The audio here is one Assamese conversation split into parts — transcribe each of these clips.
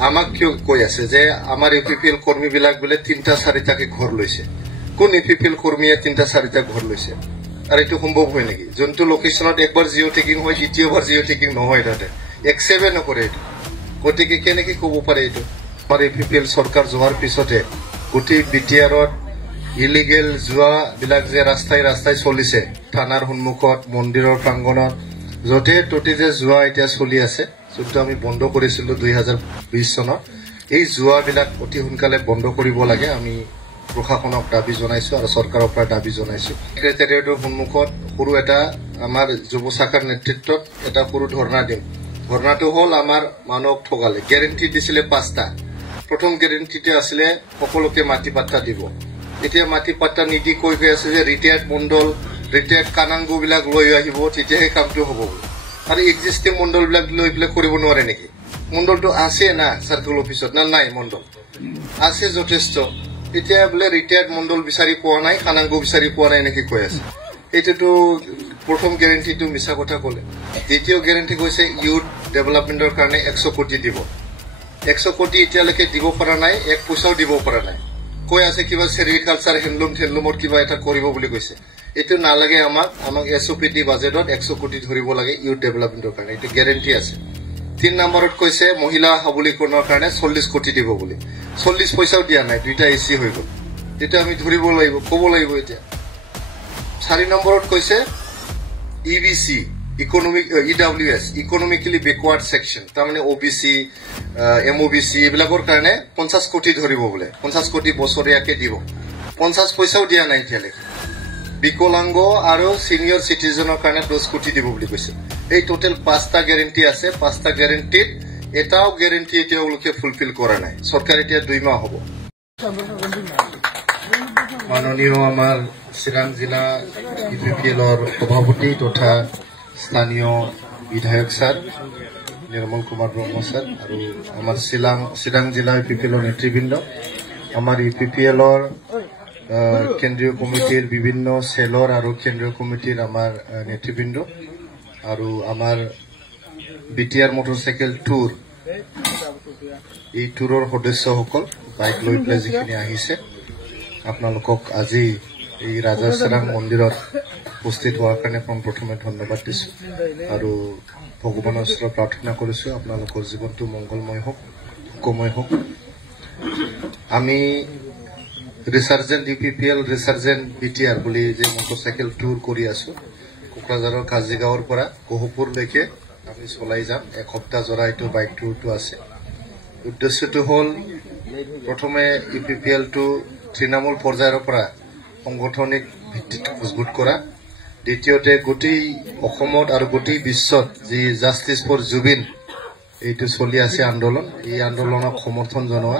আমাক কিয় কৈ আছে যে আমাৰ ইউপিপিএল কৰ্মীবিলাক বোলে ৩-৪টাকে ঘৰ লৈছে। কোন ইউপিপিএল কৰ্মীয়ে ৩-৪টা ঘৰ লৈছে? আৰু এইটো সম্ভৱ হয় নেকি? যোনটো লোকেশ্যনত একবাৰ জিঅ' টেকিং হয়, দ্বিতীয়বাৰ জিঅ' টেকিং নহয়, তাতে একচেপ্টে নকৰে এইটো। গতিকে কেনেকে ক'ব পাৰে এইটো? আমাৰ ইউপিপিএল চৰকাৰ যোৱাৰ পিছতে গোটেই বিটিআৰত ইলিগেল জুৱাবিলাক যে ৰাস্তাই চলিছে, থানাৰ সন্মুখত, মন্দিৰৰ প্ৰাংগণত, য'তে ত'তে যে জুৱা এতিয়া চলি আছে, যোনটো আমি বন্ধ কৰিছিলো 2020 চনত, এই জুৱাবিলাক অতি সোনকালে বন্ধ কৰিব লাগে। আমি প্ৰশাসনক দাবী জনাইছো আৰু চৰকাৰৰ পৰা দাবী জনাইছো। ছেক্ৰেটাৰিয়েটৰ সন্মুখত সৰু এটা আমাৰ যুৱ শাখাৰ নেতৃত্বত এটা সৰু ধৰ্ণা দিম। ধৰ্ণাটো হ'ল আমাৰ মানুহক ঠগালে। গেৰেণ্টি দিছিলে 5টা। প্ৰথম গেৰেণ্টিটো আছিলে সকলোকে মাটি পাট্টা দিব। এতিয়া মাটি পাট্টা নিদি কৈ আছে যে ৰিটায়াৰ্ড মণ্ডল, ৰিটায়াৰ্ড কানাংগুবিলাক লৈ আহিব, তেতিয়াহে কামটো হ'ব বুলি। আৰু এক্সিষ্টিং মণ্ডলবিলাক লৈ পেলাই কৰিব নোৱাৰে নেকি? মণ্ডলটো আছে না চাৰ্কল অফিচত, না নাই? মণ্ডল আছে যথেষ্ট। এতিয়া বোলে ৰিটায়াৰ্ড মণ্ডল বিচাৰি পোৱা নাই, কানাংগু বিচাৰি পোৱা নাই এনেকে কৈ আছে। এইটোতো প্ৰথম গেৰেণ্টিটো মিছা কথা ক'লে। দ্বিতীয় গেৰেণ্টি কৈছে ইউথ ডেভেলপমেণ্টৰ কাৰণে 100 কোটি দিব। 100 কোটি এতিয়ালৈকে দিব পৰা নাই, 1 পইচাও দিব পৰা নাই। কৈ আছে কিবা চেৰিকালচাৰ হেণ্ডলুমত কিবা এটা কৰিব বুলি কৈছে। এইটো নালাগে আমাক SOPD বাজেটত 100 কোটি ধৰিব লাগে ইউথ ডেভেলপমেণ্টৰ কাৰণে, এইটো গেৰেণ্টি আছে। 3 নম্বৰত কৈছে মহিলা সবলীকৰণৰ কাৰণে 40 কোটি দিব বুলি। 40 পইচাও দিয়া নাই, 2টা AC হৈ গ'ল। এইটো আমি ধৰিব লাগিব, ক'ব লাগিব এতিয়া। 4 নম্বৰত কৈছে EBC, EWS, economically backward section, তাৰমানে OBC, MOBC এইবিলাকৰ কাৰণে 50 কোটি ধৰিব বোলে। 50 কোটি বছৰীয়াকে দিব। 50 পইচাও দিয়া নাই এতিয়ালৈকে। বিকলাংগ আৰু চিনিয়ৰ চিটিজেনৰ কাৰণে 10 কোটি দিব বুলি কৈছে। এই টোটেল 5টা গেৰেণ্টি আছে। 5টা গেৰেণ্টিত এটাও গেৰেণ্টি এতিয়ালৈকে ফুলফিল কৰা নাই। চৰকাৰ এতিয়া 2 মাহ হ'ব। মাননীয় আমাৰ চিৰাং জিলা ইউপিপিএলৰ সভাপতি তথা স্থানীয় বিধায়ক ছাৰ নিৰ্মল কুমাৰ ব্ৰহ্ম ছাৰ আৰু আমাৰ চিৰাং জিলা ইউপিপিএলৰ নেতৃবৃন্দ, আমাৰ ইউপিপিএলৰ কেন্দ্ৰীয় কমিটিৰ বিভিন্ন চেলৰ আৰু কেন্দ্ৰীয় কমিটিৰ আমাৰ নেতৃবৃন্দ আৰু আমাৰ বিটিআৰ মটৰচাইকেল টুৰ, এই টুৰৰ সদস্যসকল বাইক লৈ পেলাই যিখিনি আহিছে, আপোনালোকক আজি এই ৰাজাচিৰাং মন্দিৰত উপস্থিত হোৱাৰ কাৰণে প্ৰথমে ধন্যবাদ দিছো আৰু ভগৱানৰ ওচৰত প্ৰাৰ্থনা কৰিছো আপোনালোকৰ জীৱনটো মংগলময় হওক, সুখময় হওক। আমি ৰিচাৰ্জেণ্ট ইউপিপিএল, ৰিচাৰ্জেণ্ট বিটিআৰ বুলি যে মটৰচাইকেল টুৰ কৰি আছো, কোকৰাঝাৰৰ কাজিগাঁৱৰ পৰা গহপুৰলৈকে আমি চলাই যাম। 1 সপ্তাহ জোৰা এইটো বাইক টুৰটো আছে। উদ্দেশ্যটো হ'ল প্ৰথমে ইউপিপিএলটো তৃণমূল পৰ্যায়ৰ পৰা সাংগঠনিক ভিত্তিত মজবুত কৰা। দ্বিতীয়তে গোটেই অসমত আৰু গোটেই বিশ্বত যি জাষ্টিছ ফৰ জুবিন এইটো চলি আছে আন্দোলন, এই আন্দোলনক সমৰ্থন জনোৱা।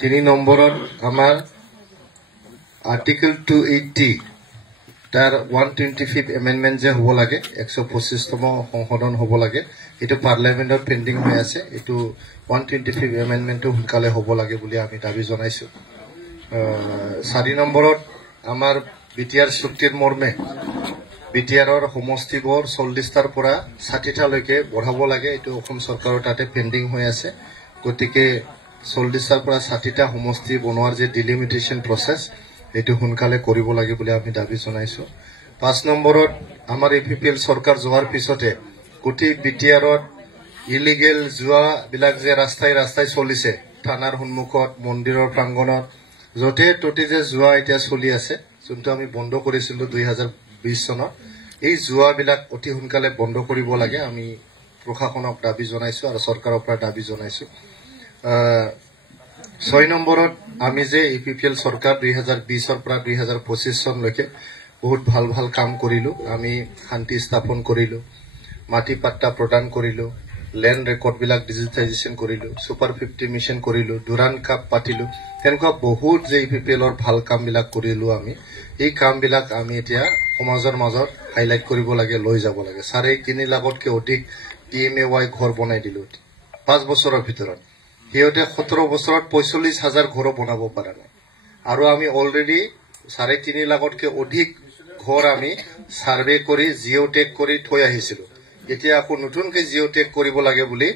3 নম্বৰত আমাৰ আৰ্টিকেল 280 তাৰ 125th এমেণ্ডমেণ্ট যে হ'ব লাগে, 125তম সংশোধন হ'ব লাগে, এইটো পাৰ্লিয়ামেণ্টত পেণ্ডিং হৈ আছে। এইটো 125th এমেণ্ডমেণ্টটো সোনকালে হ'ব লাগে বুলি আমি দাবী জনাইছো। 4 নম্বৰত আমাৰ বিটিআৰ চুক্তিৰ মৰ্মে বিটিআৰৰ সমষ্টিবোৰ 40টাৰ পৰা 60টালৈকে বঢ়াব লাগে। এইটো অসম চৰকাৰৰ তাতে পেণ্ডিং হৈ আছে। গতিকে 40টাৰ পৰা 60টা সমষ্টি বনোৱাৰ যে ডিলিমিটেশ্যন প্ৰচেছ, এইটো সোনকালে কৰিব লাগে বুলি আমি দাবী জনাইছো। 5 নম্বৰত আমাৰ ইউপিপিএল চৰকাৰ যোৱাৰ পিছতে গোটেই বিটিআৰত ইলিগেল জুৱাবিলাক যে ৰাস্তাই চলিছে, থানাৰ সন্মুখত, মন্দিৰৰ প্ৰাংগণত, য'তে ত'তে যে জুৱা এতিয়া চলি আছে, যোনটো আমি বন্ধ কৰিছিলো 2020 চনত, এই জুৱাবিলাক অতি সোনকালে বন্ধ কৰিব লাগে। আমি প্ৰশাসনক দাবী জনাইছো আৰু চৰকাৰৰ পৰা দাবী জনাইছো। 6 নম্বৰত আমি যে ইউপিপিএল চৰকাৰ 2020ৰ পৰা 2025 চনলৈকে বহুত ভাল কাম কৰিলো। আমি শান্তি স্থাপন কৰিলো, মাটি পাট্টা প্ৰদান কৰিলো, লেণ্ড ৰেকৰ্ডবিলাক ডিজিটাইজেশ্যন কৰিলো, ছুপাৰ 50 মিছন কৰিলো, ডুৰান কাপ পাতিলো। তেনেকুৱা বহুত যে ইউপিপিএলৰ ভাল কামবিলাক কৰিলো আমি। এই কামবিলাক আমি এতিয়া সমাজৰ মাজত হাইলাইট কৰিব লাগে, লৈ যাব লাগে। 3.5 লাখতকৈ অধিক PMAY ঘৰ বনাই দিলো 5 বছৰৰ ভিতৰত। সিহঁতে 17 বছৰত 45,000 ঘৰ বনাব পৰা নাই। আৰু আমি অলৰেডি 3.5 লাখতকৈ অধিক ঘৰ আমি সাৰ্ভে কৰি জিঅ' টেগ কৰি থৈ আহিছিলো। এতিয়া আকৌ নতুনকৈ জিঅ' টেগ কৰিব লাগে বুলি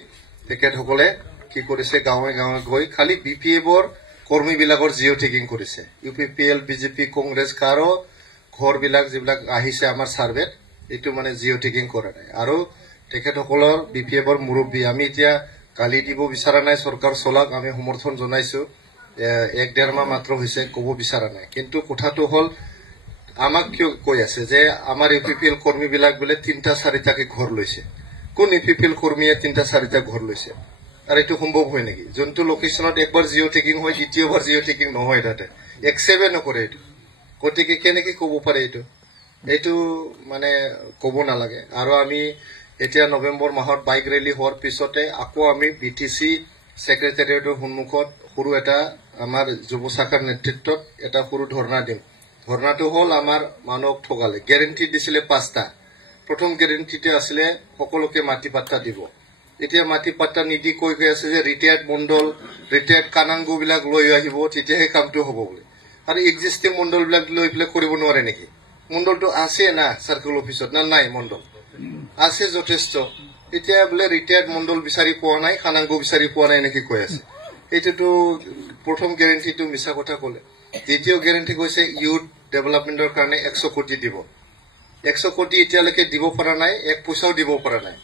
তেখেতসকলে কি কৰিছে গাঁৱে গাঁৱে গৈ খালি BPF-ৰ কৰ্মীবিলাকৰ জিঅ' টেকিং কৰিছে UPPL BJP কংগ্ৰেছ কাৰো ঘৰবিলাক যিবিলাক আহিছে আমাৰ সাৰ্ভেত এইটো মানে জিঅ' টেকিং কৰা নাই আৰু তেখেতসকলৰ BPF-ৰ মুৰব্বী আমি এতিয়া গালি দিব বিচৰা নাই চৰকাৰ চলাক আমি সমৰ্থন জনাইছো 1-1.5 মাহ মাত্ৰ হৈছে ক'ব বিচৰা নাই কিন্তু কথাটো হ'ল আমাক কিয় কৈ আছে যে আমাৰ UPPL কৰ্মীবিলাক বোলে 3-4টাকে ঘৰ লৈছে কোন UPPL কৰ্মীয়ে 3-4টা ঘৰ লৈছে আৰু এইটো সম্ভৱ হয় নেকি যোনটো লোকেশনত একবাৰ জিঅ' টেকিং হয় দ্বিতীয়বাৰ জিঅ' টেকিং নহয় তাতে একসেভে নকৰে এইটো গতিকে কেনেকৈ ক'ব পাৰে এইটো মানে ক'ব নালাগে আৰু আমি এতিয়া নৱেম্বৰ মাহত বাইক ৰেলী হোৱাৰ পিছতে আকৌ আমি BTC সেক্ৰেটাৰিয়েটৰ সন্মুখত সৰু এটা আমাৰ যুৱ শাখাৰ নেতৃত্বত এটা সৰু ধৰ্ণা দিম ধৰ্ণাটো হ'ল আমাৰ মানুহক ঠগালে গ্যাৰেণ্টি দিছিলে 5টা প্ৰথম গ্যাৰেণ্টিতে আছিলে সকলোকে মাটি পাট্টা দিব এতিয়া মাটি পাট্টা নিদি কৈ আছে যে ৰিটায়াৰ্ড মণ্ডল ৰিটায়াৰ্ড কানাংগু বিলাক লৈ আহিব তেতিয়াহে কামটো হ'ব বুলি আৰু এক্সিস্টিং মণ্ডল বিলাক লৈ পেলাই কৰিব নোৱাৰে নেকি মণ্ডলটো আছে না সাৰ্কেল অফিচত না নাই মণ্ডল আছে যথেষ্ট এতিয়া বোলে ৰিটায়াৰ্ড মণ্ডল বিচাৰি পোৱা নাই কানাংগু বিচাৰি পোৱা নাই নেকি কৈ আছে এইটোতো প্ৰথম গ্যাৰেণ্টিটো মিছা কথা ক'লে দ্বিতীয় গ্যাৰেণ্টি কৈছে ইউথ ডেভেলপমেন্টৰ কাৰণে 100 কোটি দিব 100 কোটি এতিয়ালৈকে দিব পৰা নাই এক পইচাও দিব পৰা নাই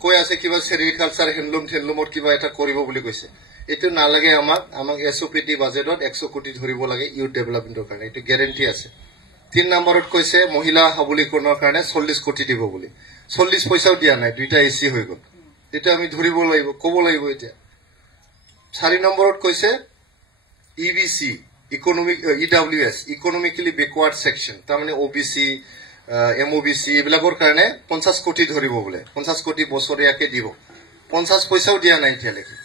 কৈ আছে কিবা সেৰিকালচাৰ হেণ্ডলুমৰ কিবা এটা কৰিব বুলি কৈছে এইটো নালাগে আমাক SOPD বাজেটত 100 কোটি ধৰিব লাগে ইউথ ডেভেলপমেন্টৰ কাৰণে এইটো গ্যাৰেণ্টি আছে 3 নম্বৰত কৈছে মহিলা সবলীকৰণৰ কাৰণে 40 কোটি দিব বুলি 40 পইচাও দিয়া নাই দুইটা এসি হৈ গল এটা আমি ধৰিব লাগিব ক'ব লাগিব এতিয়া 4 নম্বৰত কৈছে EBC economic EWS economically backward section তাৰমানে OBC MOBC এইবিলাকৰ কাৰণে 50 কোটি ধৰিব বোলে 50 কোটি বছৰীয়াকে দিব 50 পইচাও দিয়া নাই এতিয়ালৈকে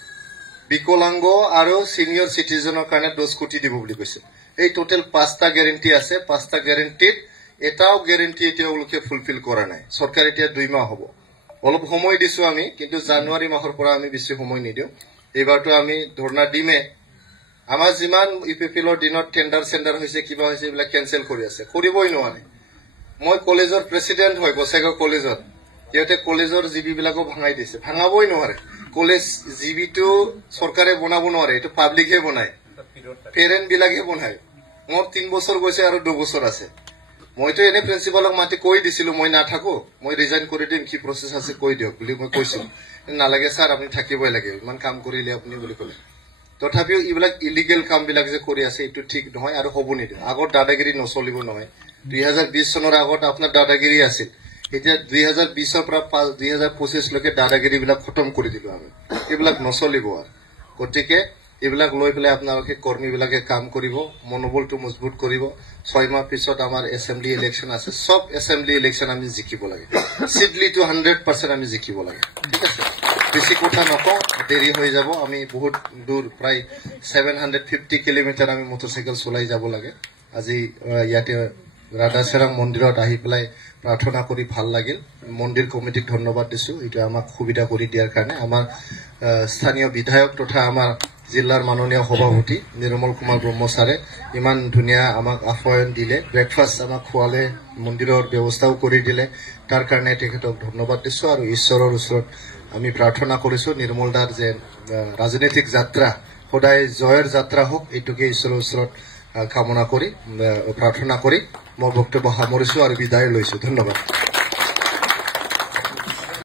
বিকলাংগ আৰু সিনিয়ৰ সিটিজেনৰ কাৰণে 10 কোটি দিব বুলি কৈছে এই টোটাল 5টা গ্যাৰেণ্টি আছে 5টা গ্যাৰেণ্টিত এটাও গ্যাৰেণ্টি এতিয়ালৈকে ফুলফিল কৰা নাই সৰকাৰ এতিয়া 2 মাহ হ'ব অলপ সময় দিছো আমি কিন্তু জানুৱাৰী মাহৰ পৰা আমি বেছি সময় নিদিও এইবাৰটো আমি ধৰ্ণা দিমে আমাৰ যিমান UPPLৰ দিনত টেন্ডাৰ সেন্ডাৰ হৈছে কিবা হৈছে এইবিলাক কেনসেল কৰি আছে কৰিবই নোৱাৰে মই কলেজৰ প্ৰেসিডেন্ট হয় গোসাইগাঁও কলেজত ইয়াতে কলেজৰ জিবি বিলাকো ভাঙাই দিছে ভাঙাবই নোৱাৰে কলেজ জিবিটো চৰকাৰে বনাব নোৱাৰে এটো পাব্লিকে বনায় পেৰেন্ট বিলাকে বনায় মোৰ 3 বছৰ গৈছে আৰু 2 বছৰ আছে মইতো এনে প্ৰিন্সিপালক মাতি কৈ দিছিলো মই নাথাকো মই ৰিজাইন কৰি দিম কি প্ৰসেস আছে কৈ দিয়ক বুলি মই কৈছো নালাগে স্যাৰ আপুনি থাকিবই লাগে ইমান কাম কৰিলে আপুনি বুলি ক'লে তথাপিও ইবিলাক ইলিগেল কাম বিলাক যে কৰি আছে এটো ঠিক নহয় আৰু হ'ব নিদিও আগৰ দাদাগিৰি নচলিব নহয় 2020 চনৰ আগত আপোনাৰ দাদাগিৰি আছিল এতিয়া 2020 ৰ পৰা 2025 লৈকে দাদাগিৰি বিলাক খতম কৰি দিলো আমি এইবিলাক নচলিব আৰু গতিকে এইবিলাক লৈ পেলাই আপোনালোকে কৰ্মী বিলাকে কাম কৰিব মনোবলটো মজবুত কৰিব 6 মাহ পিছত আমাৰ এসেম্বলি ইলেকশন আছে সব এসেম্বলি ইলেকশন আমি জিকিব লাগে সিডলি টু 100% আমি জিকিব লাগে ঠিক আছে বেছি কথা নকওঁ দেৰি হৈ যাব আমি বহুত দূৰ প্ৰায় 750 কিলোমিটাৰ আমি মটৰসাইকেল চলাই যাব লাগে আজি ইয়াতে ৰাধাচৰং মন্দিৰত আহি পেলাই প্ৰাৰ্থনা কৰি ভাল লাগিল মন্দিৰ কমিটিক ধন্যবাদ দিছো এটা আমাক সুবিধা কৰি দিয়াৰ কাৰণে আমাৰ স্থানীয় বিধায়ক তথা আমাৰ জিলাৰ মাননীয় সভাপতি নিৰ্মল কুমাৰ ব্ৰহ্মচাৰে ইমান ধুনীয়া আমাক আহ্বান দিলে ব্ৰেকফাষ্ট আমাক খোৱালে মন্দিৰৰ ব্যৱস্থাও কৰি দিলে তাৰ কাৰণে তেখেতক ধন্যবাদ দিছো আৰু ঈশ্বৰৰ ওচৰত আমি প্ৰাৰ্থনা কৰিছো নিৰ্মল দাৰ যে ৰাজনৈতিক যাত্ৰা সদায় জয়ৰ যাত্ৰা হোক এইটোকে ঈশ্বৰৰ ওচৰত কামনা কৰি প্ৰাৰ্থনা কৰি মই বক্তব্য সামৰিছো আৰু বিদায় লৈছো ধন্যবাদ